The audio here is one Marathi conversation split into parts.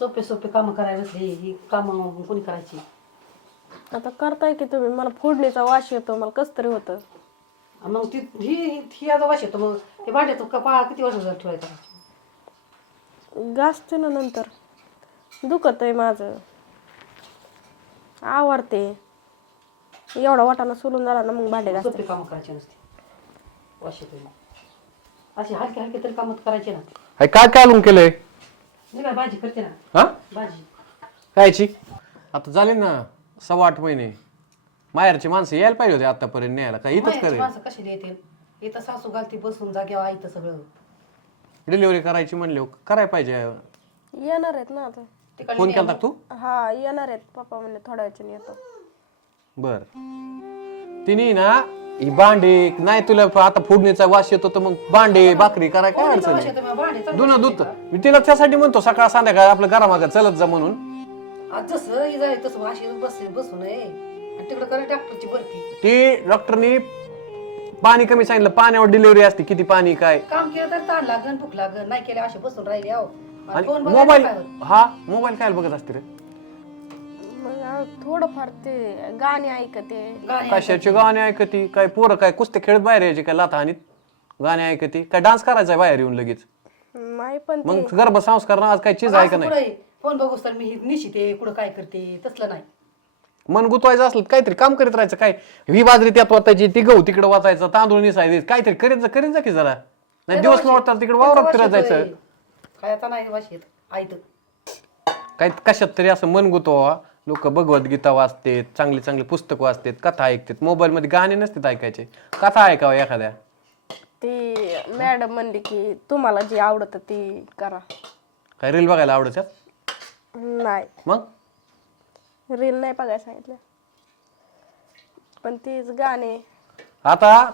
सोपे सोपे कामं करायला बसले ही कामं कोणी करायची? आता करताय की तुम्ही मला फोडणीचा वास येतो मला कस तरी होतं. मग ती ही ही- ही आता वाश येतो मग ते भांड्यात का पाळा किती वर्ष झालं ठेवायचं? गाजते ना नंतर. दुखत आहे माझं. आवडते. एवढा वाटाणा सोलून झाला ना मग भांडे घासते. सोपे कामं करायचे नसते. वाश येतो मग. असे हलके हलके तरी कामं करायचे ना. हाय काय कालून केलंय? मी काय भाजी करते ना. हा? भाजी. कायची आता झाले ना सव्वा आठ महिने. माहेरची माणसं यायला पाहिजे होते आतापर्यंत न्यायला. काय इथंच माणसं कशी इथं सासू घालती बसून जाग्यावर आई सगळं. डिलिव्हरी करायची म्हणले करायला पाहिजे. येणार आहेत ना आता. तिकडे फोन केला तू? हा येणार आहेत. पप्पा म्हणले थोड्या वेळाने येतो. बर. तिने ना ही भांडी नाही तुला आता फोडणीचा वास येतो तर मग भांडी भाकरी कराय काय अडचण दुना दूध मी तिला त्यासाठी म्हणतो सकाळ संध्याकाळ आपलं घरामागं चलत जा म्हणून. आज जसं ही जाय तसं वाश येत बस बसू नये. आणि तिकडे करे डॉक्टरची भरती. ती डॉक्टरनी पाणी कमी सांगितलं पाण्यावर डिलिव्हरी असते किती पाणी काय? काम केलं तर ताण लागन भूक लागन. नाही केले असे बसून राहिले आहो. आणि मोबाईल? हा मोबाईल काय बघत असते रे? थोडंफार ते गाणे ऐकते. गाणी कशाची गाणी ऐकती? काय पोरं काय कुस्ते खेळत बाहेर यायचे काय लाथा आणि गाणी ऐकती? काय डान्स करायचा बाहेर येऊन लगेच? नाही पण ते मग गर्भसंस्कार आज काय चीज आहे का नाही? फोन बघूस तर मी ही निशिते कुठं काय करते तसलं नाही. मन गुतवायचं असलं तर काहीतरी काम करीत राहायचं. काय? ही बाजरी त्यात वाचायची ती गहू तिकडे वाचायचं तांदूळ निसायचे काहीतरी करीत जा करीत जा की जरा. नाही दिवस नव्हता तिकडे वावरात फिरत जायचं. काय आता नाही वाश येत आयत. काही कशात तरी असं मन गुतवा. लोक भगवद्गीता वाचतेत चांगली चांगली पुस्तकं वाचतेत कथा ऐकतात. मोबाईल मध्ये गाणे नसतात ऐकायचे. कथा ऐकावं एखाद्या? ती मॅडम म्हणली की तुम्हाला जे आवडतं ती करा. काय रील बघायला आवडतात नाही. मग? रील नाही बघायला सांगितलं. पण तीच गाणे. आता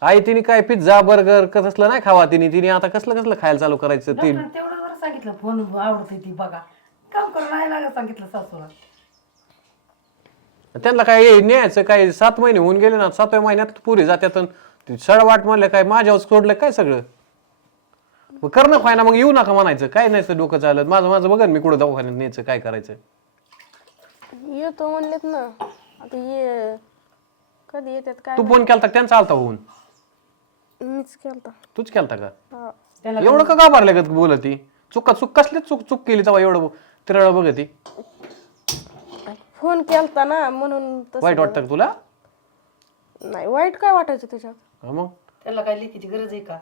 आई तिने काय पिझ्झा बर्गर कसलं नाही खावा तिने. तिने आता कसलं कसलं खायला चालू करायचं ते. तेवढं जरा सांगितलं फोन आवडते ती बघा. काम करून नाही लागत सांगितलं सासूला. त्यांना काय न्यायचं काय सात महिने होऊन गेले ना सातव्या महिन्यात पुरी जात्यात सडवाट म्हणलं काय माझ्यावर सोडलं काय सगळं? मग करणं फायना मग येऊ नका म्हणायचं. काय नाही डोकं चालत. माझं माझं बघा ना मी कुठं दवाखान्यात न्यायचं काय करायचं? येतो म्हणलेत ना. आता ये. कधी येतात काय तू फोन केलता का त्यांचा आलता होऊन मीच केलता. तूच केलता का? हा. एवढं का घाबरलं का बोलत? ती चुका चूक कसली चूक चूक केली तेव्हा एवढं तिरळ बघ ती फोन केलता ना म्हणून तसं वाईट वाटतं का तुला? नाही वाईट काय वाटायचं त्याच्यात? हा मग? त्याला काय लेखीची गरज आहे का?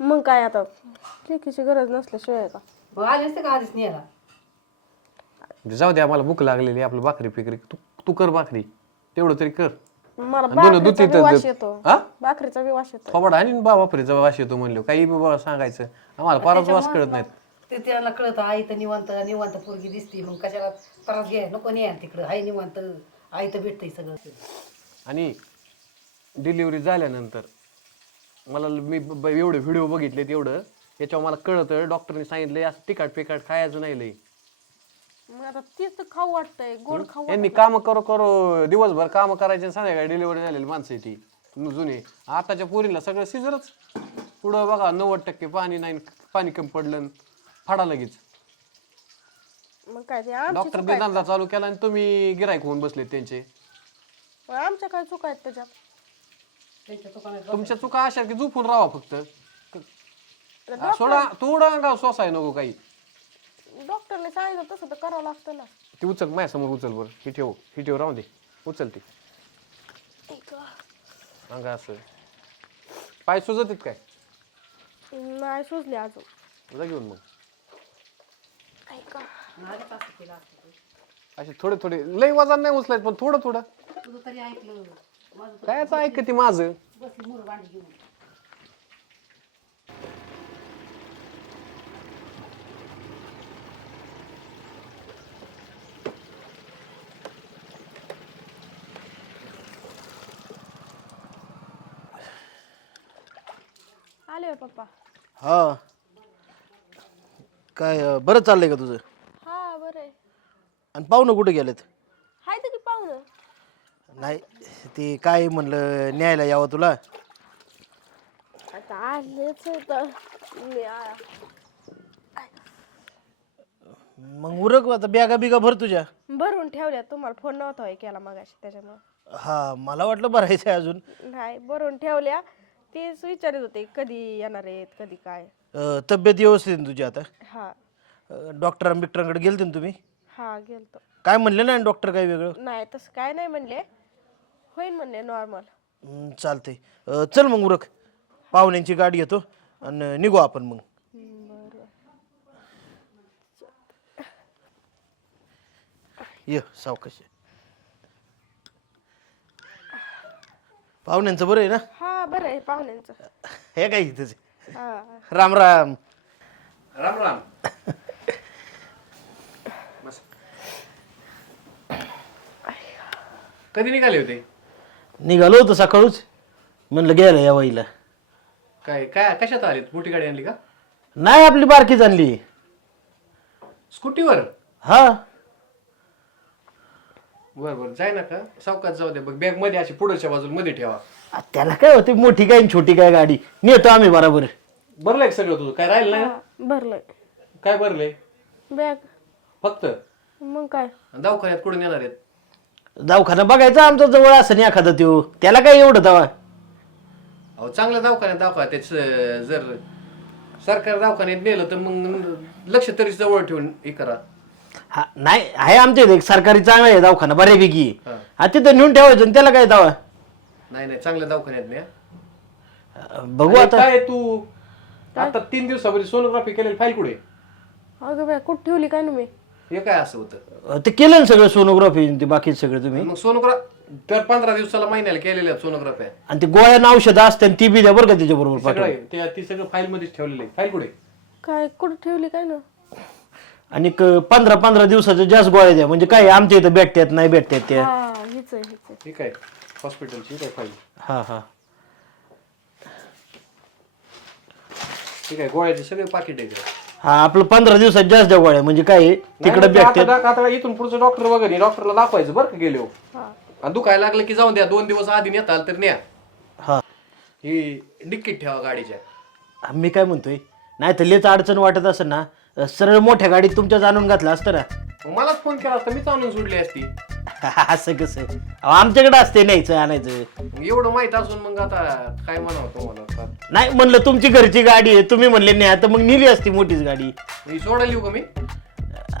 मग काय आता? लेखीची गरज नसल्याशिवाय का? मग आले असते का आधीच न्यायला? जाऊ दे आम्हाला भूक लागलेली आपलं भाकरी फिकरी. तू तू कर भाकरी. तेवढं तरी कर. मला दोन भाकरीचा बी वास. येतो. हा? भाकरीचा बी वास येतो. थोबड आणि बा वास येतो म्हणलो. काही बी बाबा सांगायचं. आम्हाला फारच वास कळत नाहीत. ते त्याला कळत आई तर निवांत निवांत पोरगी दिसती. मग कशाला त्रास घ्या नको न्या तिकडं. आई निवांत. आई तर भेटतंय सगळं. आणि डिलिव्हरी झाल्यानंतर मला ल- मी ब- ब- एवढे व्हिडिओ बघितले एवढं. याच्यावर मला कळतं डॉक्टरने सांगितलं असं तिखट पिकाट खायचं नाही लई. मग आता तीच तर खाऊ वाटतंय गोड खाऊ यांनी काम करो करो दिवसभर काम करायचे आणि संध्याकाळी डिलिव्हरी झालेली माणसं आहे ती. न- जुने. आताच्या पोरीला सगळं सिजरच पुढं बघा नव्वद टक्के पाणी नाही पाणी कमी पडलं फाडा लगेच. मग काय ते आमची डॉक्टर चूक आहे धंदा चालू केला आणि तुम्ही गिरायक होऊन बसले त्यांचे. मग आमच्या काय चुका आहेत त्याच्यात? त्यांच्या दुकानात तुमच्या चुका अशा की झोपून राहा फक्त. आ, सोडा थोडं अंगाव सोसाय नको काही. डॉक्टरने सांगितलं तसं तर करावं लागतं ना. ती उचल माझ्यासमोर उचल बरं. ही ठेव ही ठेव राहून दे. उचल ती. अंगा असं. पाय सुजत काय? नाही सुचले अजून. जा घेऊन मग. ऐका. आधीच असं केलं असतं ते. असे थोडे थोडे लय वजन नाही उचलायचं पण थोडं थोडं. तुझं तरी ऐकलं माझं तर कायच ऐक ती माझं? बसली मुलं भांडी घेऊन. आले होय पप्पा. हा. काय अं, बरं चाललंय का तुझं? हा आणि पाहुणं कुठे गेलेत? हाय तर की पाहुणं. नाही ती काय म्हणलं न्यायला यावं तुला? आता आलेच होतं. मग उरक आता बॅगा बिगा भर तुझ्या. भरून ठेवल्या. तुम्हाला फोन नव्हता होय केला मगाशी त्याच्यामुळे. हा मला वाटलं भरायचं आहे अजून. नाही भरून ठेवल्या. तेच विचारत होते कधी येणार आहेत कधी काय? अं, तब्येत व्यवस्थित आहे ना तुझी आता? हा. डॉक्टर बिक्टरांकडे गेलते ना तुम्ही? हा गेलतो. काय म्हणले ना डॉक्टर काय वेगळं? नाही तसं काय नाही म्हणले. होईन म्हणले नॉर्मल चालतंय. अं, चल मग उरक. पाहुण्यांची गाडी येतो आणि निघू आपण मग. ये सावकाश ये. पाहुण्यांचं बरं आहे ना? हा बरं आहे पाहुण्यांचं. हे काय इथंच आहे. हा. राम राम. राम राम. कधी निघाले होते? निघालो होतो सकाळूच. म्हणलं गेलं या वईला काय काय कशात आले मोठी गाडी आणली का? नाही आपली बारकीच आणली. स्कूटीवर? हा. बर बर जाय ना का? सावकाश जाऊ दे. बघ बॅगमध्ये अशी पुढच्या बाजूला मध्ये ठेवा. आ, त्याला काय होते मोठी काय आणि छोटी काय गाडी. नेतो आम्ही बरोबर. भरलंय का सगळं तुझं? काय राहिलं नाही ना? भरलंय. काय भरलंय? बॅग फक्त? मग काय? दवाखान्यात कुठून येणार आहेत? दवाखाना बघायचा आमच्या जवळ असं नाही एखादा त्यो. त्याला काय एवढं दवा? अहो चांगल्या दवाखान्यात दाखवा. त्याच जर सरकार दवाखान्यात नेलं तर मग लक्ष तरी जवळ ठेवून हे करा. हा नाही आहे आमच्या इथे एक सरकारी चांगला आहे दवाखाना बऱ्यापैकी. हा. हा तिथं नेऊन ठेवायचं आणि त्याला काय दवा? नाही नाही चांगल्या दवाखान्यात न्या. अं, बघू आता. काय तू? आता तीन दिवसापूर्वी सोनोग्राफी केलेली फाईल कुठे? अगं बॅग कुठं ठेवली काय ना मी? हे काय असं होतं? ते केलं ना सगळं सोनोग्राफी ते बाकी सगळं तुम्ही. मग सोनोग्रा दर पंधरा दिवसाला महिन्याला केलेल्या सोनोग्राफ्या. आणि ते गोळ्या औषधं असते आणि ती बी द्या बरं का त्याच्या बरोबर आहे. ते ती सगळं फाईल मध्येच ठेवलेलं आहे. फाईल कुठे काय कुठं ठेवली काय ना? आणि एक पंधरा पंधरा दिवसाच्या जास्त गोळ्या द्या. म्हणजे काय आमच्या इथं भेटतात नाही भेटतात त्या. हा हीच आहे हीच हॉस्पिटलची काय फाईल? हा हा. ठीक आहे गोळ्याचे सगळे पाकिट आहे. हा आपलं पंधरा दिवसात जास्त गोळ्या म्हणजे काय तिकडे नाही, नाही, भेटतात आता आता इथून पुढचं डॉक्टर वगैरे डॉक्टरला दाखवायचं बरं का गेले हो. हा. आणि दुखायला लागलं की जाऊन द्या दोन दिवस आधी नेताल तर न्या. हा. ही डिक्कीट ठेवा गाडीच्या. मी काय म्हणतोय नाही तर लेच अडचण वाटत असेल ना सरळ मोठ्या गाडीत तुमच्या जाणून घातलं असतं ना. मग मलाच फोन केला असता मीच आणून सोडली असती. असं कसं? अहो, आमच्याकडे असते न्यायचं आणायचं. मग एवढं माहीत असून मग आता काय म्हणावं तुम्हाला आता? नाही म्हणलं तुमची घरची गाडी आहे तुम्ही म्हणले नाही आता मग नेली असती मोठीच गाडी. मी सोडायला येऊ का मी.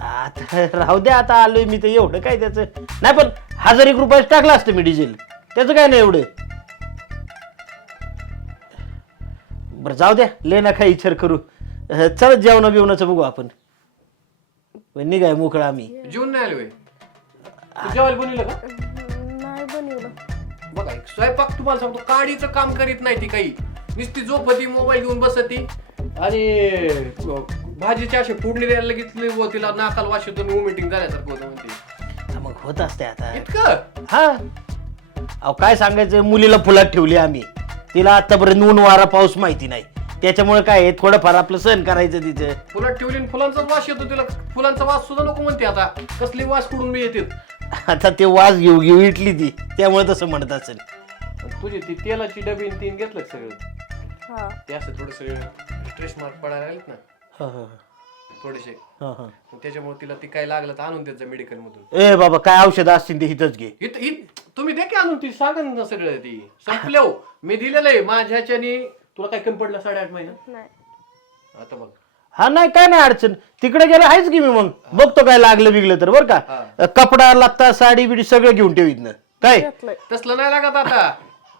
आता राहू द्या आता आलोय मी तर एवढं काय त्याचं? नाही पण हजार एक रुपयाच टाकलं असतं मी डिझेल. त्याचं काय नाही एवढं? बरं जाऊ द्या ले ना काही इच्छर करू. अं, चल जेवण बिवणाचं बघू आपण. पण निघाय मोकळा आम्ही. जेवण नाही आले होय? तू जेवायला बनवलं का? नाही बनवलं. बघा एक स्वयंपाक तुम्हाला सांगतो काडीचं काम करीत नाही ती काही. नुसती झोपती मोबाईल घेऊन बसती. आणि भाजीचे असे फोडणी द्यायला लगेच व तिला नाकाल वाशेतून वोमिटिंग झाल्यासारखं होतं म्हणते. हा, मग होत असते आता. इतकं? हा. अहो काय सांगायचं? मुलीला फुलात ठेवली आम्ही. तिला आतापर्यंत ऊन वारा पाऊस माहिती नाही. त्याच्यामुळे काय आहे, थोडंफार आपलं सहन करायचं तिथं फुलात ठेवली आणि फुलांचाच वास येतो तिला. फुलांचा वास सुद्धा नको म्हणते आता. कसली वास कुठून मी येते आता ते वास घेऊ घेऊ इटली ती. त्यामुळे तसं म्हणत असेल. तुझी ती तेलाची डबी आणि तीन घेतलं का सगळं. हा. ते असं थोडस स्ट्रेस मार्क पडायला लागलेत ना. हा, हा, थोडेसे. हा, हा. मग त्याच्यामुळे तिला ती काय लागलं तर आणून द्यायचं मेडिकल मधून. ए बाबा काय औषधं असतील ते इथंच घे. इत- तुम्ही दे की आणून ती. सांगा ना सगळं ती. संपल्या हो. मी दिलेलं आहे. माझ्याच्यानी तुला काय कमी पडलं साडेआठ महिना? नाही. आता बघ. हा नाही काय नाही अडचण. तिकडे गेलं आहेच की मी मग. बघतो काय लागलं बिगलं तर बरं का? कपडा लत्ता साडी बिडी सगळं घेऊन ठेवीत ना काय? घेतलंय. तसलं नाही लागत आता.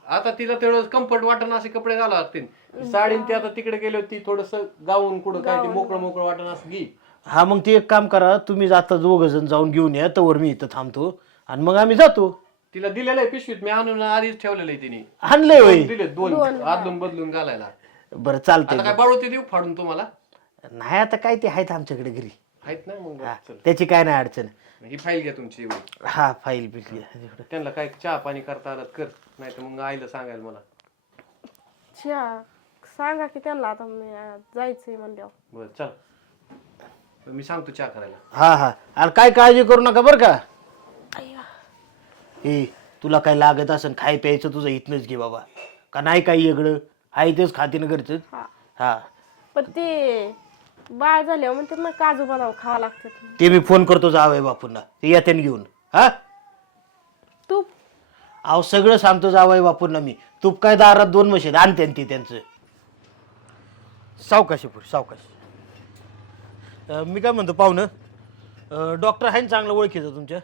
आता तिला तेवढं कम्फर्ट वाटण असे कपडे घालावं लागतील. साडी आणि ती आता तिकडे गेली होती थोडस गाऊन कुठं काय ते मोकळं मोकळं वाटण असं घे. हा मग ते एक काम करा तुम्ही आता दोघ जण जाऊन घेऊन या तवर मी इथं थांबतो. आणि मग आम्ही जातो. तिला दिलेलं आहे पिशवीत मी आणून आधीच ठेवलेलं आहे तिने. आणलंय दिले दोन. आदलून बदलून घालायला. बरं चालतंय आता काय बाळू ते देऊ फाडून तुम्हाला? नाही आता काय ते आहेत आमच्याकडे घरी. आहेत ना मग हा, चल. त्याची काय नाही अडचण. ही फाईल घ्या तुमची एवढी. हा फाईल बिल त्यांना काय चहा पाणी करता आलं तर कर नाही तर मग आईला सांगायला मला. च्या सांगा की त्यांना आता मी अं, जायचंय म्हणल्यावर. बरं चल. मी सांगतो चहा करायला. हा हा. आणि काय काळजी करू नका बरं का? ए तुला काय लागत असेल खाय प्यायचं तुझं इथनच घे बाबा. का नाही काही वेगळं? आहे तेच खातीनं घरचं हा. हा. पण ते बाळ झाल्यावर म्हणतात ना काजू बनाव खावा लागतात ते मी फोन करतो जावय बापूंना. ते येते न घेऊन. हा? तूप. अहो सगळं सांगतो जावय बापूंना मी. तूप काय दारात दोन मशीन आणते ती त्यांचं. सावकाशी पुढे सावकाशी. अं, मी काय म्हणतो पाहुणं डॉक्टर आहे ना चांगलं ओळखीचं तुमच्या?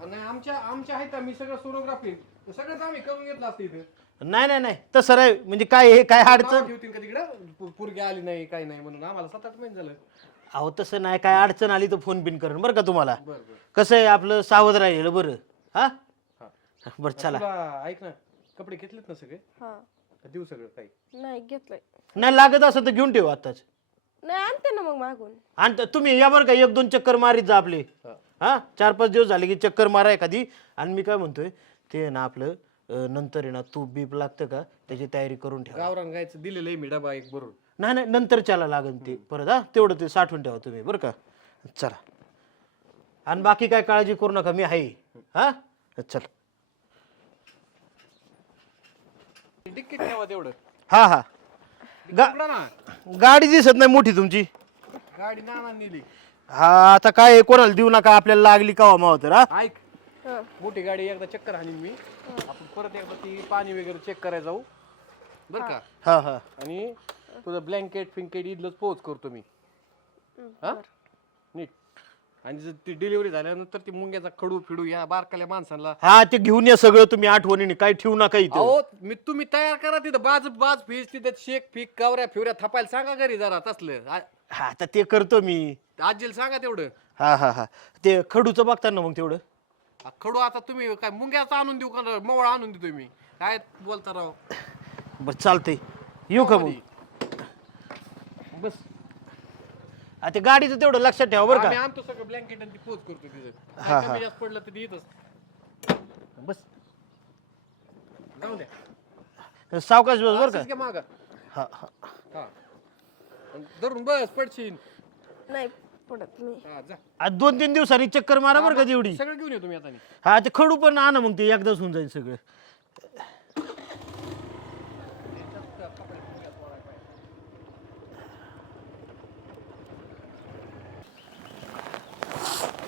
नाही आमच्या आमच्या आहेत मी सगळं सोनोग्राफी. सगळंच आम्ही करून घेतलं असतं इथं. नाही नाही नाही. तसं नाही. म्हणजे काय हे काय अडचण? ठेवतील का तिकडं? पुरगी आली नाही काही नाही म्हणून. आम्हाला सात आठ महिने झालं. अहो तसं नाही. काय अडचण आली तर फोन बिन करून बरं का तुम्हाला. कसं आहे आपलं सावध राहिलेलं बरं. हा? बरं चला. तुला ऐक ना कपडे घेतलेत ना सगळे? हा. का देऊ सगळं काही? नाही घेतलंय. नाही लागत असं तर घेऊन ठेव आताच नाही आणते ना मग मागून. आणि तुम्ही या बरं का एक दोन चक्कर मारीत जा आपले. हा. चार पाच दिवस झाले की चक्कर मारा एखादी. आणि मी काय म्हणतोय ते ना आपलं अं, नंतर आहे ना तूप बीप लागतं का त्याची तयारी करून ठेवा. गावरान गायचं दिलेलं आहे मी डबा एक बरोबर नाही नाही नंतर चला लागेल ते परत हा तेवढं ते साठवून ठेवा तुम्ही बरं का? चला. आणि बाकी काय काळजी करू नका मी आहे. हा? चल. तिकीट ठेवा तेवढं. हा हा. गा ना? गाडी दिसत नाही मोठी तुमची. गाडी नाना नेली हा आता काय आहे, कोणाला देऊ नका आपल्याला लागली का माव तर हा? ऐक. हा. मोठी गाडी एकदा चक्कर हाणीन मी. आपण परत एकदा ती पाणी वगैरे चेक करायला जाऊ. बर का? हा हा. आणि तुझं ब्लँकेट फिंकेट इथलंच पोच करतो मी. हा? नीट. आणि जर ती डिलिव्हरी झाल्यानंतर ती मुंग्याचा खडू फिडू या बारकाल्या माणसांना. हा ते घेऊन या सगळं तुम्ही आठवणीने काही ठेवू नका इथं. अहो मी तुम्ही तयार करा तिथं बाज बाज फीज तिथं शेक फीक कावऱ्या फिवऱ्या थापायला सांगा घरी जरा तसलं. आ- हा आता ते करतो मी. आजीला सांगा तेवढं. हा हा हा. ते खडूचं बघता ना मग तेवढं. खडू आता तुम्ही काय मुंग्याचा आणून देऊ का? मवळ आणून देतो मी. काय बोलता राव? बरं चालतंय. येऊ का मग? बस. हा, ते गाडीचं तेवढं लक्षात ठेवा बरं आम्ही का आणतो सगळं ब्लँकेट आणि ती पोच करतो तिथं. काय कमी जास्त पडलं तर येतच बस. जाऊ द्या. सावकाश बस बरं घ्या मागं. का हा हा. हा. धरून बस पडशील. नाही पडत मी. हा जा. आज दोन तीन दिवसांनी चक्कर मारा बरं का तेवढी सगळं घेऊन येतो मी आता हा ते खडू पण आणा मग ते एकदाच होऊन जाईल सगळं.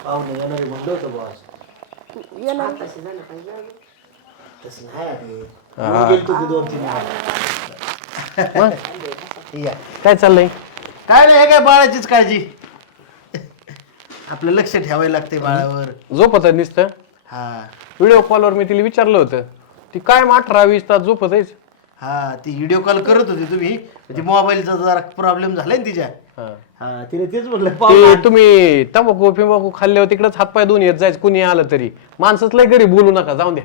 पाहुणे येणारे म्हणलं होतं बॉस येणार. तसं नाही आहे. येऊन गेलतो की दोन तीन वेळा. या. काय चाललंय? काय नाही हे काय बाळाचीच काळजी. आपलं लक्ष ठेवायला लागते बाळावर. झोपत आहे नुसतं? हा. व्हिडिओ कॉलवर मी तिला विचारलं होतं. ती काय अठरा वीस तास झोपत आहेस हा ती व्हिडिओ कॉल करत होती तुम्ही. ती मोबाईलचा जरा प्रॉब्लेम झालाय ना तिच्या. हा. हा तिने तेच ते पाहू तुम्ही तंबाखू फिंबाखू खाल्ल्यावर तिकडच हातपाय दोन येत जायचं कुणी आलं तरी. माणसंच लय घरी बोलू नका जाऊन द्या.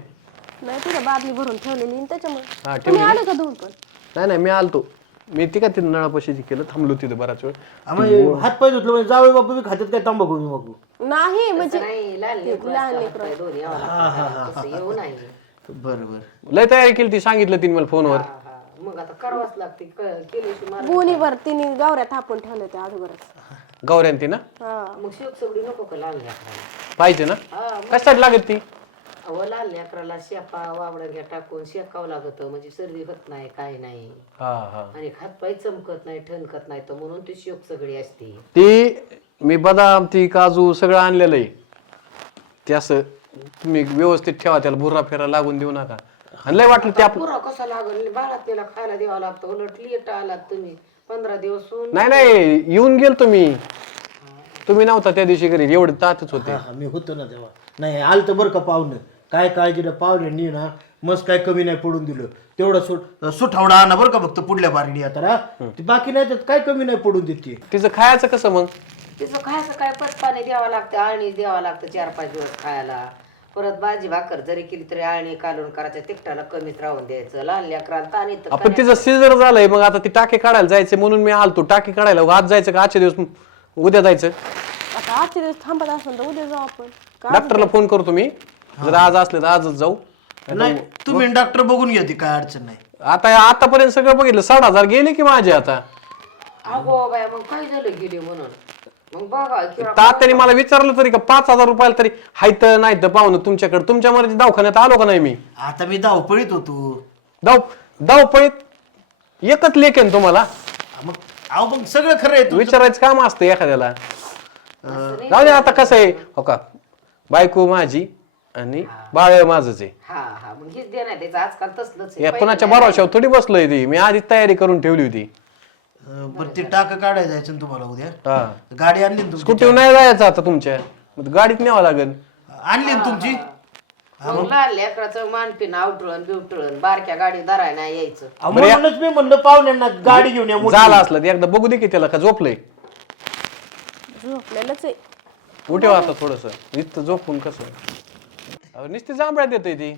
नाही तुला बादली भरून ठेवलेली आणि हा, त्याच्यामुळे. तुम्ही आले का धुवून पण? नाही नाही मी आलतो. मी ती का तिथं नळापाशीची केलं थांबलो तिथं बराच वेळ. म्हणजे हात पाय धुतलं म्हणजे जावे बापू मी खात्यात काय तंबाखू नाही म्हणजे नाही लहान लेकरं लहान असतात, लेकरं. हातपाय दोन्ही यावं लागतं. तसं येऊ नाही. बरं बरं. लय तयारी केली ती सांगितलं तिने मला फोनवर. हा, हा. मग आता करावंच लागते क- केल्याशिवाय गुणीवर तिने गावऱ्या थापून ठेवल्या त्या अगोदरच. गौऱ्यान ती ना हा. मग शिवक सगळी नको का लहान लेकराला पाहिजे ना? हा मग कशासाठी लागत ती? अहो लहान लेकराला शेपा वावड्या टाकून शेकावं लागत. म्हणजे सर्दी होत नाही काय नाही. हा हा. आणि हातपाय चमकत नाही ठणकत नाही. तर म्हणून ती शिवक सगळी असते. ती मी बदाम ती काजू सगळं आणलेलं आहे. ते असं तुम्ही व्यवस्थित ठेवा त्याला भुरा फेरा लागून देऊ नका. आणि लय वाटलं ते आपलं पुरा कसा लागल? बाळात त्याला खायला द्यावं लागतं. उलट लेट आलात तुम्ही. पंधरा दिवस होऊन नाही नाही येऊन गेल तुम्ही तुम्ही नव्हता त्या दिवशी घरी एवढे तातच होते. हा, हा, मी होतो ना तेव्हा. नाही आलं तर बरं का पाहुणं? काय काळजी ना पाहुण्यांनी ना मस्त काय कमी नाही पडून दिलं. तेवढा सुट सुठावडा आणा बरं का फक्त पुढल्या बारीने आता ना. ती बाकी नाही त्यात काय कमी नाही पडून देते. तिचं खायचं कसं मग? तिचं खायचं काय पत्ताने द्यावं लागतं आळणी द्यावं लागतं चार पाच दिवस खायला. परत भाजी भाकर जरी केली तरी आळणी कालून करायचं तिकटाला कमीच राहून द्यायचं. लहान लेकराला ताण येतं आपण तिचं सिजर झालंय मग आता ती टाके काढायला जायचं म्हणून मी आलतो. टाके काढायला आज जायचं का? आजच्या दिवस उद्या जायचं. आता आजचे दिवस थांबत असेल तर उद्या जाऊ आपण. का डॉक्टरला फोन करतो मी. जर आज असले तर आजच जाऊ. नाही तुम्ही डॉक्टर बघून घ्या ती काय अडचण नाही. आता आतापर्यंत सगळं बघितलं साठ हजार गेले की माझे आता? अगो बाया मग काय झालं गेली म्हणून? मग बघा किंवा तात्याने मला विचारलं तरी का पाच हजार रुपयाला तरी हायत नाही तर पाहुणं तुमच्याकडे. तुमच्या मर्जी दवाखान्यात आलो का नाही मी? आता मी धावपळीत होतो. धाव धावपळीत? एकच लेख आहे ना तुम्हाला? मग अहो मग सगळं खरं आहे तुमचं. विचारायचं काम असतं एखाद्याला. जाऊ दे आता कसं आहे? हो का? बायको माझी आणि बाळ माझंच आहे. हा हा. मग हेच देणार त्याचं आजकाल तसलंच आहे. या पहिलं कोणाच्या नाही. भरोशावर थोडी बसलोय ती. मी आधीच तयारी करून ठेवली होती. अं, बरं ते टाक काढायला जायचं ना तुम्हाला उद्या? हा. गाडी आणली ना तुमची स्कूटी नाही जायचं आता तुमच्या. मग गाडीत न्यावं लागेल. आणली ना तुमची? मग लहान लेकराचं मानपिन आवटळण बिवटळण बारक्या गाडी नाही यायचं. अहो, म्हणूनच मी म्हणलं पाहुण्यांना गाडी घेऊन या मोठी. झालं असलं ते एकदा बघू दे की त्याला का झोपलंय. झोपलेलंच आहे. उठेव आता थोडस. इथं झोपून कसं? अहो, नुसती जांभळ्यात येते ती.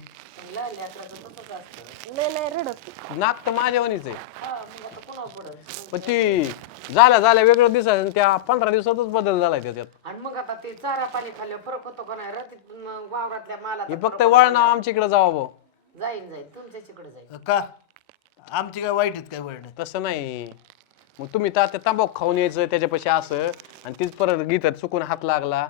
लहान लेकराचं तसंच असतं लय लय रडत नाक तर माझ्यावानीच आहे. हा, मग आता कोणावर पडल पण ती झाल्या झाल्या वेगळं दिसायचं आणि त्या पंधरा दिवसातच बदल झालाय त्याच्यात. आणि मग आता ते चारा पाणी खाल्ल्यावर फरक होतो का नाही? रे? ते मग वावरातल्या माला हे फक्त वळणाव आमच्या इकडे जावं भाऊ. जाईन जाईन. तुमच्या तिकडे जाईन. का? आमची काय वाईट आहेत काय वळण? तसं नाही. मग तुम्ही तर त्या तांबाखू खाऊन यायचं त्याच्यापाशी असं. आणि तीच परत गीतात चुकून हात लागला.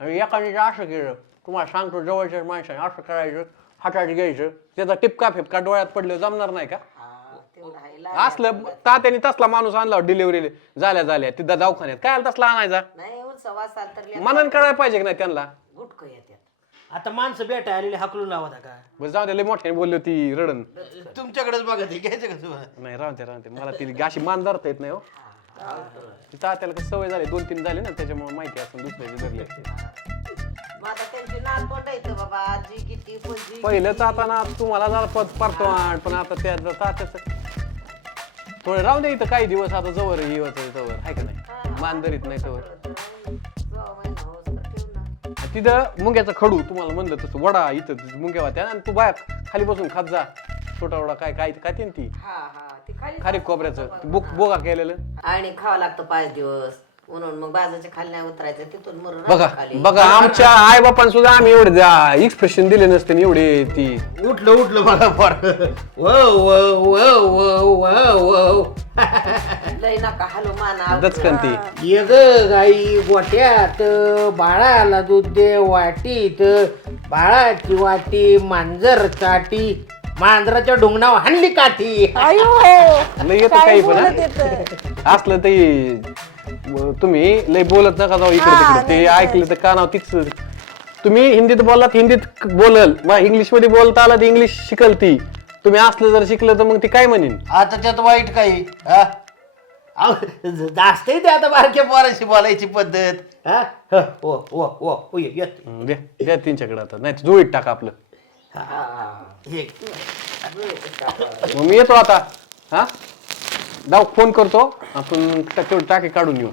आणि एकाने असं केलं. तुम्हाला सांगतो जवळच्या माणसाने असं करायचं हातात घ्यायचं त्याचा टिपका फिपका डोळ्यात पडलं जमणार नाही का? हा, असलं तात्याने तसला माणूस आणला डिलिव्हरी झाल्या झाल्या. तिथं दवाखान्यात काय आला तसला आणायचा नाही तर मनन करायला पाहिजे की नाही त्यांना? गुटक येतात. आता माणसं भेटाय आलेली हाकलून लावा का? बस जाऊ दे लय मोठ्याने बोलली होती रडन तुमच्याकडेच बघा ते घ्यायचं का तुम्हाला? नाही राहते राहते मला ती गाशी मान धरता येत नाही हो. ती तात्याला कसं सवय झाली दोन तीन झाली ना त्याच्यामुळे माहिती असं दुसऱ्याचे धरले. मग आता त्यांची नाल तोंडायचं बाबा. आजी किती पणजी पहिलं ताताना तुम्हाला जरा पद पारतो आण, पण आता त्या तात्याच थोडे राहून दे इथं काही दिवस आता जवळ येवच जवळ आहे का नाही? मान धरीत नाही जवळ. ना तिथं मुंग्याचा खडू तुम्हाला म्हणलं तसं वडा इथं मुंग्या वाट्या आणि तू बाया खाली बसून खात जा. छोटा वडा काय काय काय ते ती. हा हा. खारी खोबऱ्याचं ते बोक बोगा केलेलं. आणि खावं लागतं पाच दिवस. म्हणून मग बाजाच्या खाली नाही उतरायचं तिथून मरून बघा खाली. बघा आमच्या आई बापान सुद्धा आम्ही एवढे एक्सप्रेशन दिले नसते आणि एवढे ती. उठलं उठलं बघा फार वो वो वो वो वो वो. लय नका हलो माना दचकन ती. ये ग गाई गोट्यात बाळाला दूध दे वाटीत बाळाची वाटी मांजर चाटी मांजराच्या डोंगणावर हाणली काठी. आयो. लय येतं काय काही पण हा. बोलत येतं? असलं ते तुम्ही लय बोलत नका जाऊ इकडे हा, तिकडे. ते नाही, ऐकलं तर कानाव तीच. तुम्ही हिंदीत बोललात हिंदीत बोलल. मग इंग्लिशमध्ये बोलता आला तर इंग्लिश शिकल ती तुम्ही असलं जर शिकलं तर मग ती काय म्हणेन? आता त्यात वाईट काही हा? अहो, ज- जास्तही ते आता बारक्या पोराशी बोलायची पद्धत हा? ह, ओ ओ ओ ओ ये, ये. हं, द्या द्या त्यांच्याकडे आता. नाही जुळीत टाका आपलं. हे. मग मी येतो आता. हा? जाऊ फोन करतो. आपण टा- तेवढी टाकी काढून येऊ.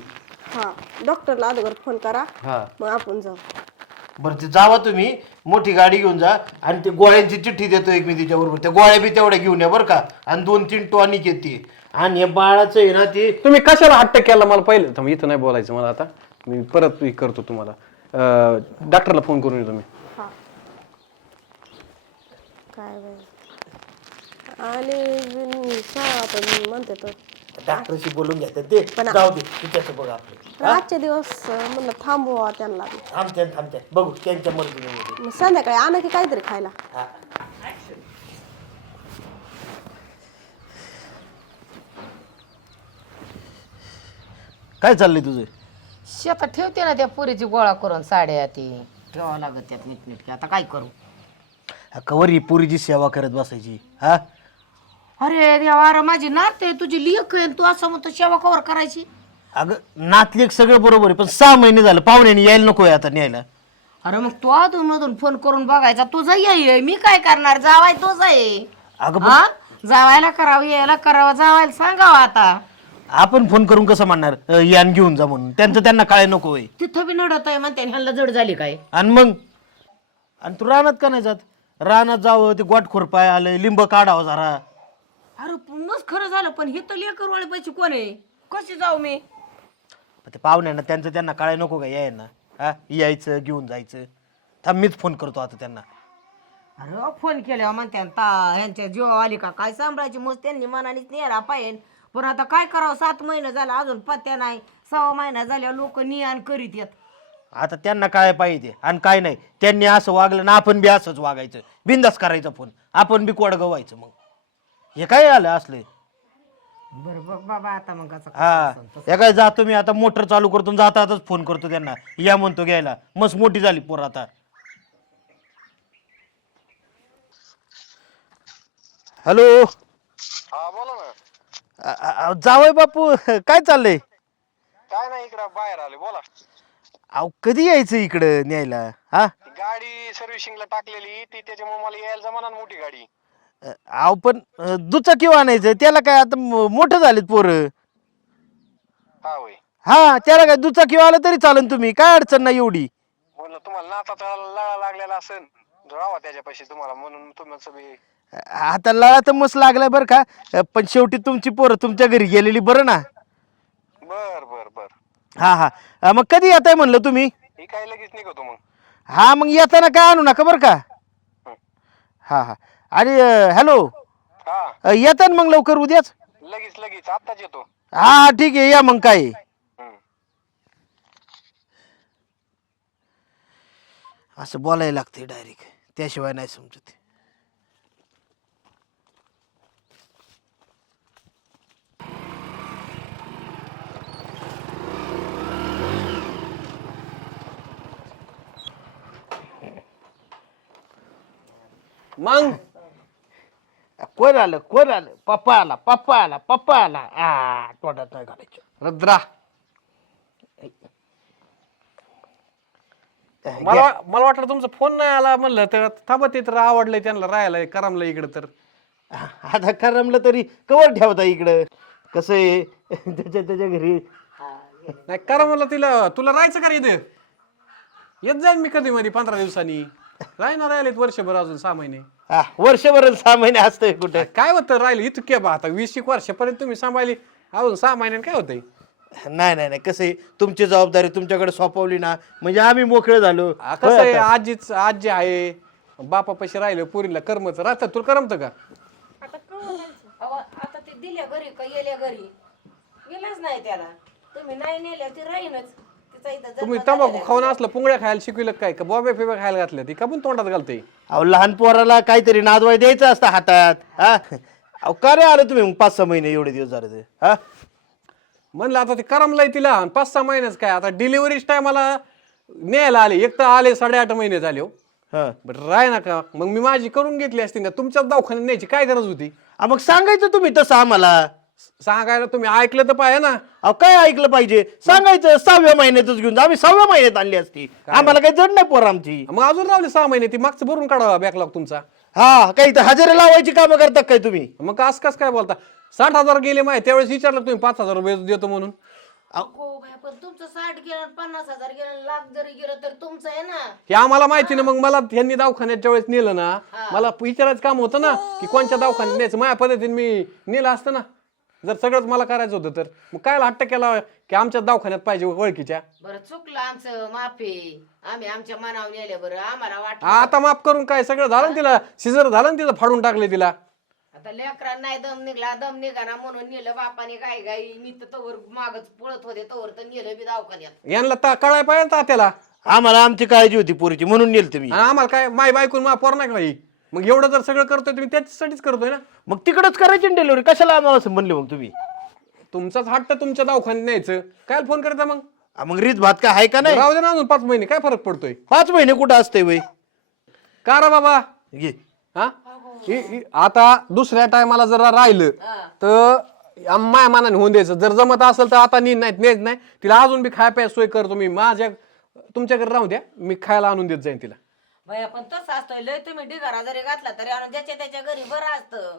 हा डॉक्टरला अगोदर फोन करा. हा. मग आपण जाऊ. बरं ते जावा तुम्ही. मोठी गाडी घेऊन जा. आणि ते गोळ्यांची चिठ्ठी देतो एक मी तिच्याबरोबर. त्या गोळ्या बी तेवढ्या घेऊन या बरं का. आणि दोन तीन टॉनिक येते. आणि हे बाळाचं आहे ना ते तुम्ही कशाला हट्ट केला मला पहिले? थांब, इथं नाही बोलायचं मला आता. मी परत हे करतो तुम्हाला. अं, डॉक्टरला फोन करून येतो मी. हा काय बाई? आणि मी म्हणते तर. डॉक्टरशी बोलून घेतात ते पण- जाऊ दे तिच्याचं बघा आपलं. आजचे दिवस अं, म्हणलं थांबवा त्यांना बी. थांबते थांबते बघू त्यांच्या मर्जीने मग संध्याकाळी आणा की काहीतरी खायला. हा. काय चाललंय तुझं? शेतात ठेवते ना त्या पुरीची गोळा करून साड्या ती. ठेवावं लागत त्यात नीटनीटकी. आता काय करू? हा, कवर ही पुरीची सेवा करत बसायची हा? अरे देवा अरे माझी नात आहे तुझी लेख आहे तू असं म्हणतो सेवा कवर करायची? अगं नातलेक सगळं बरोबर आहे पण सहा महिने झालं पाहुण्याने यायला नकोय आता न्यायला. अरे मग तू अधून मधून फोन करून बघायचा तुझा ये मी काय करणार? जावाय तोच आहे. अगं पण हा जावायला करावं यायला करावं जावायला सांगावं आता. आपण फोन करून कसं म्हणणार? अं, यान घेऊन जा म्हणून. त्यांचं त्यांना काय नको आहे. तिथं बी नडत आहे म्हणते ह्यांना जड झाली काय? आणि मग? आणि तू रानात का नाही जात? रानात जावं ते गोट खुरपाय आलंय लिंब काढावं जरा. अरे मग खरं झालं पण हे तर लेकर वाले पैसे कोण आहे? कशी जाऊ मी? पण ते पाहुण्यांना त्यांचं त्यांना काय नको का यायना हा यायचं घेऊन जायचं. थांब मीच फोन करतो आता त्यांना. अरे फोन केल्यावर म्हणते ता ह्यांच्या जीव आली का? काय सांभाळायची मग त्यांनी मनानेच नेरा पाहिजे. पण आता काय करावं सात महिने झाला अजून पत्त्या नाही. सहा महिना झाल्यावर लोक नियान करीत येत. आता त्यांना काय पाहिजे आणि काय नाही? त्यांनी असं वागलं ना आपण बी असंच वागायचं. बिंदास करायचा फोन आपण बी कोड गवायचं मग. हे काय आलं असले? बरं बघ बाबा आता मग कसं हा. असेल तसं. या काय जातो मी आता मोटर चालू करतो आणि जाता आताच फोन करतो त्यांना. या म्हणतो घ्यायला. मस्त मोठी झाली पोर आता. हॅलो? हा बोला ना. जावय बापू. काय चाललंय? काय नाही इकडं बाहेर आले. बोला. अहो कधी यायचं इकडं न्यायला? हा? ती गाडी सर्व्हिसिंगला टाकलेली ती त्याच्यामुळे मला यायला जमाना मोठी गाडी. अ, अहो पण अ, दुचाकी आणायचं त्याला काय आता म- मोठं झालेत पोरं. हा होय. हा त्याला काय दुचाकी आलं तरी चालन तुम्ही काय अडचण नाही एवढी. म्हणलं तुम्हाला लळा लागलेला असेल त्याच्यापाशी तुम्हाला म्हणून आता लळा तर मस्त लागलाय बरं का अ, पण शेवटी तुमची पोरं तुमच्या घरी गेलेली बरं ना? बर बर बर. हा हा. अ, मग कधी येताय म्हणलं तुम्ही? ही काय लगेच निघतो मग. हा मग येताना काय आणू नका बरं का? हा. हा आणि हॅलो. हा. अ, येता ना मग लवकर उद्याच? लगेच लगेच. आत्ताच येतो. हा हा ठीक आहे. या मग काय आहे. हम्म. असं बोलायला लागते डायरेक्ट. त्याशिवाय नाही समजत. मग? कोण आलं कोण आलं पप्पा आला पप्पा आला पप्पा आला आ तोंडात नाही घालायचं. रद्रा. मला मला वाटलं तुमचा फोन नाही आला म्हणलं तर थांबा ते तर आवडलंय त्यांना राहायला करमलं इकडं तर. आता करमलं तरी कवर ठेवता इकडं. कसं आहे? त्याच्या त्याच्या घरी. नाही करमलं तिला तुला राहायचं का रे इथं? येत जाईन मी कधी मध्ये पंधरा दिवसांनी. राहणार राहिलेत वर्षभर अजून सहा महिने. हा वर्षभर सहा महिने असतंय कुठे? काय होतं राहिलं? इथं के बा आता वीस एक वर्षापर्यंत तुम्ही सांभाळली अजून सहा महिन्यात काय होतंय? नाही नाही नाही कसं आहे? तुमची जबाबदारी तुमच्याकडे सोपवली ना म्हणजे आम्ही मोकळे झालो. आ, कसं आहे आजीच आजी आहे बापा पैसे राहिले पुरीला करमत राहतात तुला करमतं का? अहो, आता ते दिल्या घरी का गेल्या घरी? गेलाच नाही त्याला. तुम्ही नाही नेल्या ते राहीनच. तिचा इथं जन्म तुम्ही तंबाखू खाऊन असलं पुंगळ्या खायला शिकविलं काय? का बॉबे फिबे खायला घातल्या ती का पण तोंडात घालते? अहो लहान पोराला काहीतरी नादवाय द्यायचं असतं हातात हा? अहो का रे आलं तुम्ही मग पाच सहा महिने एवढे दिवस झाले ते हा? म्हणलं आता ते करमलंय तिला. आणि पाच सहा महिन्याच काय? आता डिलिव्हरीच टायमाला न्यायला आले. एक तर आले साडेआठ महिने झाले हो. हा. बरं राय ना का? मग मी माझी करून घेतली असती ना तुमच्याच दवाखान्यात न्यायची काय गरज होती? मग सांगायचं तुम्ही तसं आम्हाला. सांगायला तुम्ही ऐकलं तर पाहिजे ना. अहो काय ऐकलं पाहिजे? सांगायचं सहाव्या महिन्यातच घेऊन जा. आम्ही सहाव्या महिन्यात आणली असती. आम्हाला काही जड नाही पोर आमची. मग अजून रावले सहा महिने ती मागचं भरून काढावा बॅकलॉग तुमचा. हा काही तर हजेरी लावायची कामं करता काय तुम्ही? मग असं कसं काय बोलता? साठ हजार गेले माहिती त्यावेळेस विचारलं तुम्ही पाच हजार रुपये देतो म्हणून. हो बाया, पण तुमचं साठ गेलं पन्नास हजार गेलं लाख जरी गेलं तर तुमचं आहे ना. हे आम्हाला माहिती ना मग मला यांनी दवाखान्याच्या वेळेस नेलं ना मला विचारायचं काम होतं ना की कोणत्या दवाखान्यात न्यायचं माझ्या पद्धतीने मी नेलं असतं ना. जर सगळंच मला करायचं होतं तर मग काय हट्ट केला की आमच्या दवाखान्यात पाहिजे ओळखीच्या? बरं चुकलं आमचं माफी आम्ही आमच्या मनावर नेले बरं आम्हाला वाटलं. आता माफ करून काय सगळं झालं ना तिला? सिजर झालं ना तिथं फाडून टाकले तिला? आता लेकरांना नाही दम निघला दम निघाना म्हणून नेलं बापाने काय गाई मी तर तवर मागच पळत होते तवर तर नेलं बी दवाखान्यात. यांना ता कळाय पाहिजे ना त्याला आम्हाला आमची काळजी होती पोरीची म्हणून नेल तुम्ही आम्हाला काय माय बायकून मा पोर नाही काही मग एवढं जर सगळं करतोय तुम्ही त्याच्यासाठीच करतोय ना? मग तिकडच करायची डिलिव्हरी कशाला आम्हाला असं म्हणले मग तुम्ही? तुमचाच हट्ट तुमच्या दवाखान्यात न्यायचं. काय फोन करता मग? आ, मग रीत भात काय आहे का नाही? राहू दे ना अजून पाच महिने. काय फरक पडतोय? पाच महिने कुठं असते वय? का रे बाबा? घे. हा? इ- इ- आता दुसऱ्या टायमाला जर राहिलं तर आम- माया मानाने होऊन द्यायचं. जर जमत असेल तर आता नी नाही नेत नाही. तिला अजून बी खाय प्याय सोय करतो मी माझ्या तुमच्याकडे राहू द्या. मी खायला आणून देत जाईन तिला. भया पण तसं असतंय लय तुम्ही ढिगारा जरी घातला तरी आणून ज्याच्या त्याच्या घरी बरं असतं.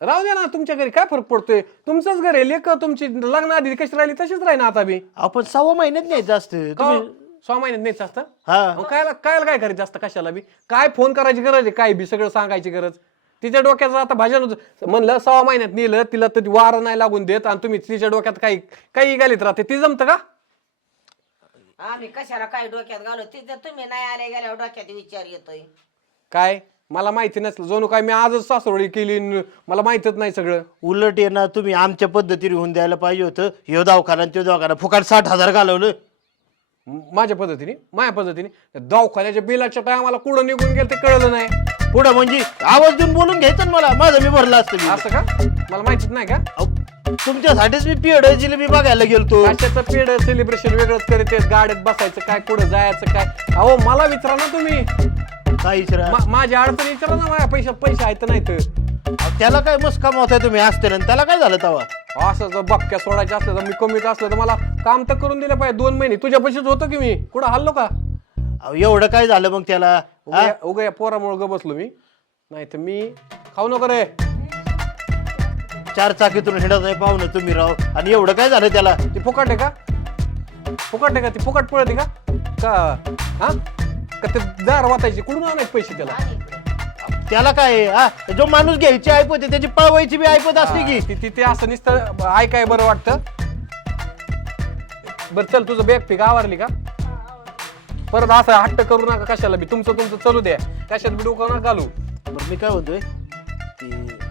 राहू द्या ना तुमच्या घरी काय फरक पडतोय? तुमचंच घर आहे लेख तुमची लग्न आधी कशी राहिली तशीच राही ना आता बी. आपण सव्वा महिन्यात न्यायचं असतं. का तुम्ही सहा महिन्यात न्यायचं असतं? हा. मग कायला कायला काय करायचं असतं कशाला बी? काय फोन करायची गरज आहे? काय बी? सगळं सांगायची गरज. तिच्या डोक्याचं आता भाजन होतं. म्हणलं सहा महिन्यात नेलं तिला तर वार नाही लागून देत आणि तुम्ही तिच्या डोक्यात काही काही घालीत राहते. ती जमतं का? आम्ही कशाला काय डोक्यात घालो? तिथं तुम्ही नाही आले गेल्यावर डोक्यात विचार येतोय. काय? मला माहिती नसलं. जणू काय मी आजच सासवडी केली न मला माहितच नाही सगळं. उलट आहे ना तुम्ही आमच्या पद्धतीने होऊन द्यायला पाहिजे होतं. ह्यो दवाखाना आणि त्यो दवाखाना. फुकाट साठ हजार घालवलं. म- माझ्या पद्धतीने? माझ्या पद्धतीने? दवाखान्याच्या बिलाच्या टायमाला कुठं निघून गेलं ते कळलं नाही. पुढं म्हणजे आवाज देऊन बोलून घ्यायचं ना मला? माझं मी भरलं असतं मी. असं का? मला माहितीच नाही का? अहो, तुमच्यासाठीच मी पेड जिलेबी बघायला गेलतो. कशाचं पेड सेलिब्रेशन वेगळंच करत आहेत. गाड्यात बसायचं काय कुठं जायचं काय? अहो मला विचारा ना तुम्ही. काहीच रा- मा- माझ्या अडचणी विचारा ना माझ्या पैशात पैसे आहेत नाही तर त्याला काय मस्त कमावताय तुम्ही असते ना त्याला काय झालं तवा असं जर बक्क्या सोडायचं असलं तर मी कमीत असलं तर मला काम तर करून दिलं पाहिजे. दोन महिने. तुझ्या पैशाच होतं की मी? कुठं हल्लो का? अहो एवढं काय झालं मग त्याला? हा? उगा उगा या पोरामुळे ग बसलो मी. नाही तर मी खाऊ नको रे. चार चाकीतून हिंडत आहे पाहुणं तुम्ही राव आणि एवढं काय झालं त्याला? ती फुकट आहे का? फुकट आहे का? ती फुकट पळते का? का हा? का ते जार वाटायची कुठून आणायचे पैसे त्याला? त्याला काय आहे, हा? जो माणूस घ्यायची ऐपत आहे त्याची पळवायची बी ऐपत असते की. ती- ती ते असं नुसतं ऐकाय बरं वाटतं. बरं चल तुझं बॅग फिक आवरली का? परत असं हट्ट करू नका कशाला बी. तुमचं तुमचं चालू द्या. कशात बी डोकं नका घालू. बरं मी काय म्हणतोय? ते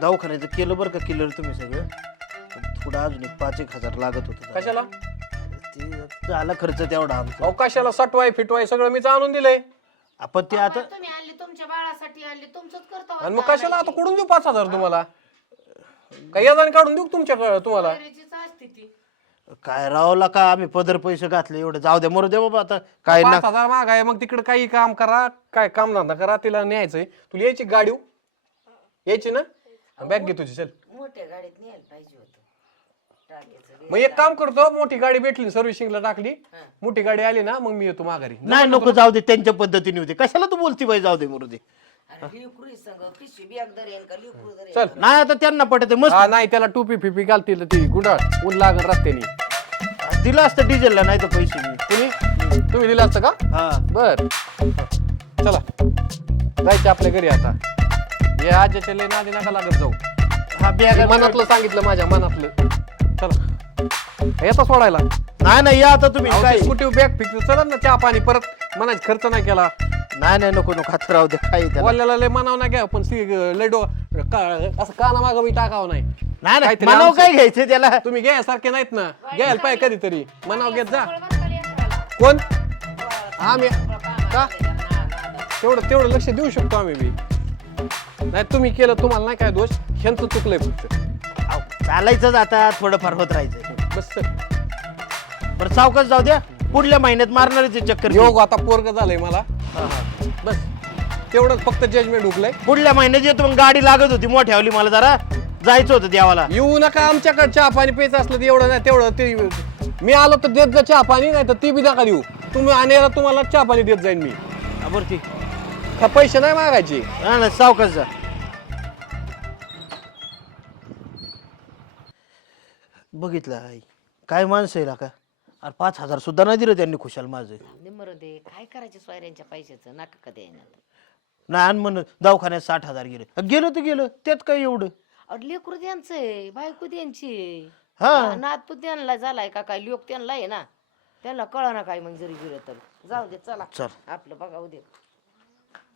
दवाखान्याचं केलं बरं का केलं तुम्ही सगळं. पण थोडं अजून एक पाच एक हजार लागत होतं. कशाला? ते झाला खर्च तेवढा आमचा. अहो कशाला सटवाय फिटवाय सगळं मीच आणून दिलंय. आपण ते आता तुम्ही आणले तुमच्या बाळासाठी आणले तुमचंच करतो आणि मग कशाला आता कुठून देऊ पाच हजार तुम्हाला? काही यादाने काढून देऊ तुमच्या तुम्हाला? असते ती. काय रावला का आम्ही पदर पैसे घातले एवढं जाऊ द्या मरू दे बाबा आता. काय ना पाच हजार माग आहे मग तिकडे काही काम करा काय काम धंदा करा तिला न्यायचंय. तुला यायची गाडी यायची ना? बॅग घे तुझी चल. मोठ्या गाडीत न्यायला पाहिजे होतं. मग एक काम करतो मोठी गाडी भेटली सर्व्हिसिंगला टाकली. मोठी गाडी आली ना मग मी येतो माघारी. नाही नको जाऊ दे त्यांच्या पद्धतीने होते. कशाला तू बोलती बाई जाऊ दे मरू दे. अरे लिकरू संग पिशवी बॅग धरेन का लिकरू धरेन चल. नाही आता त्यांना पटत मस्त. हा नाही त्याला टोपी फिपी घालतील ती गुंडाळ. ऊन लागल रस्त्याने. दिलं असतं डिझेलला नाही तर पैसे मी. तुम्ही? तुम्ही दिलं असतं का? हा. बर. चला. जायचं आपल्या घरी आता. हे आज्याच्या लय नादी नका लागत जाऊ हा बॅग मनातलं सांगितलं माझ्या मनातलं चला येता सोडायला नाही नाही या आता तुम्ही काय स्कूटी बॅग फिक्स चला ना चहा पाणी परत मनाच खर्च नाही केला नाही नाही नको नको हात राहू दे काय त्याला. वाल्याला लय मनाव नाही घ्या पण सी लय डो का- असं काना मागं मी टाकावं नाही नाही नाही काहीतरी मनाव आमचं- काय घ्यायचं त्याला तुम्ही घ्यायसारखे नाहीत ना घ्यायला पाहिजे कधीतरी मनाव घेत जा कोण आम्ही का तेवढं तेवढं लक्ष देऊ शकतो आम्ही बी नाही तुम्ही केलं तुम्हाला नाही काय दोष. ह्यांचं चुकलंय फक्त. अहो, चालायचंच आता थोडंफार होत राहायचं बस बरं सावकाश जाऊ द्या. पुढल्या महिन्यात मारणारच आहे चक्कर योग आता पोरग झालंय मला. बस. तेवढंच फक्त जजमेंट हुकलंय. पुढल्या महिन्यात येतो मग गाडी लागत होती. मोठ्यावली मला जरा. जायचं होतं देवाला. येऊ नका आमच्याकडे चहा पाणी प्यायचं असलं तर एवढं नाही तेवढं ते मी आलो तर देत जा चहा पाणी नाही तर ती बी नका देऊ. तुम्ही आणायला तुम्हाला चहा पाणी देत जाईन मी. हा, बरं ठीक. का पैसे नाही मागायचे? हा ना सावकाश जा. बघितलं आई. काय माणसं आहे का? अरे पाच हजार सुद्धा नाही दिलं त्यांनी खुशाल माझं. निमर दे. काय करायचे सोयऱ्यांच्या पैशाचं? नका कधी येणार. नाही आणि म्हण दवाखान्यात साठ हजार गेले. गेलं तर गेलं. त्यात काय एवढं? अरे लेकरू त्यांचं बायको त्यांची हा. नातपूत त्यांना झालाय का काय? लोक त्यांना आहे ना. त्यांना कळ ना काय मग जरी गेलं तर. जाऊ दे चला. चल. आपलं बघाऊ दे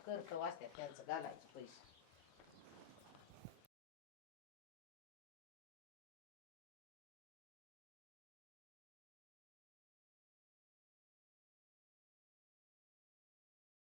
करतो वाचत्यात त्यांचं घालायचे पैसे.